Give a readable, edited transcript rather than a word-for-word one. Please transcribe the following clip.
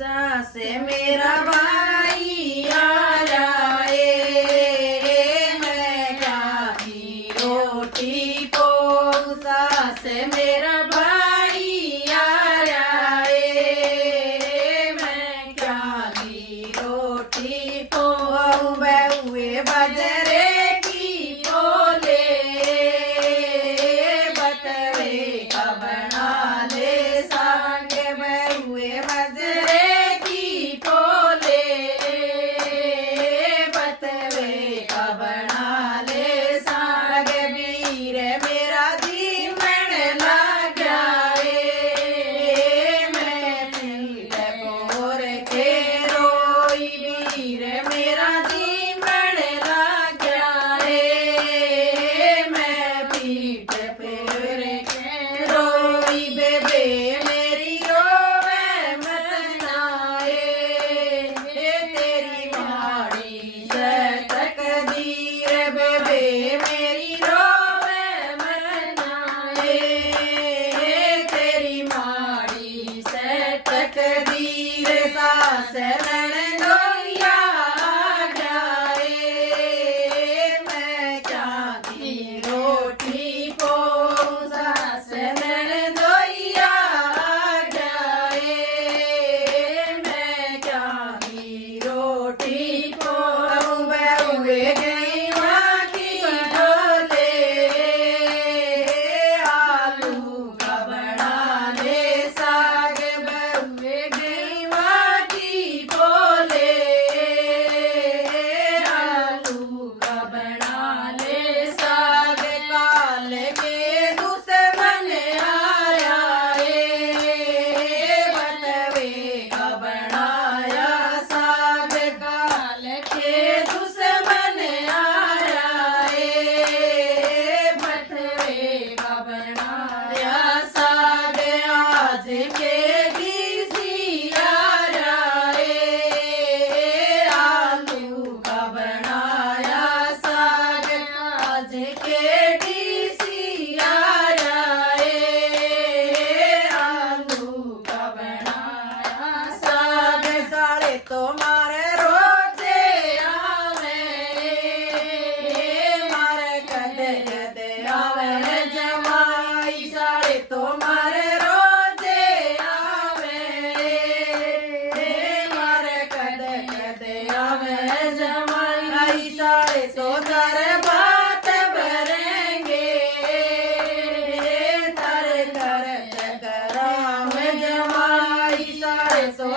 सास मेरा भाई आ जाए, मैं क्या की रोटी पोऊं। सास मेरा भाई आ जाए, मैं क्या की रोटी पोऊं। बहुए बजरे की पोले, बतवे का बना ले साग। बहुए बजरे की पोले, बतवे का बना ले साग। वीर मेरा जीवन लग जाए, मैं पील पोर के रोई। वीर मेरा जीवन लग जाए, मैं पीठ पेर के रोई। बेबे मेरी रोवे मत नाए, तेरी माड़ी से तकदीर। बेबे मेरी रोवे मत नाए, तेरी माड़ी से तकदीर। सास ननदोइया आ जाए, मैं क्या की रोटी पोऊं। सास ननदोइया आ जाए, मैं क्या की रोटी पोऊं। बहुए गईवा की ढोले, आलू का बना ले साग। बहुए गईवा की ढोले, आलू का बना ले साग। काल के दुश्मन आए, बतवे का बनाया साग। काल के दुश्मन आए, बतवे का बनाया साग। आज के किसी आ जाए, आलू का बनाया साग। आज के किसी आ जाए, आलू का बनाया साग। साले तुम्हारे रोजे आवे, मारे कदे कदे आवे जमाई। साले तुम्हारे रोजे आवे, मारे कदे कदे आवे जमाई। साले तो कर बात भरेंगे, तर कर करावे जमाई। साले तो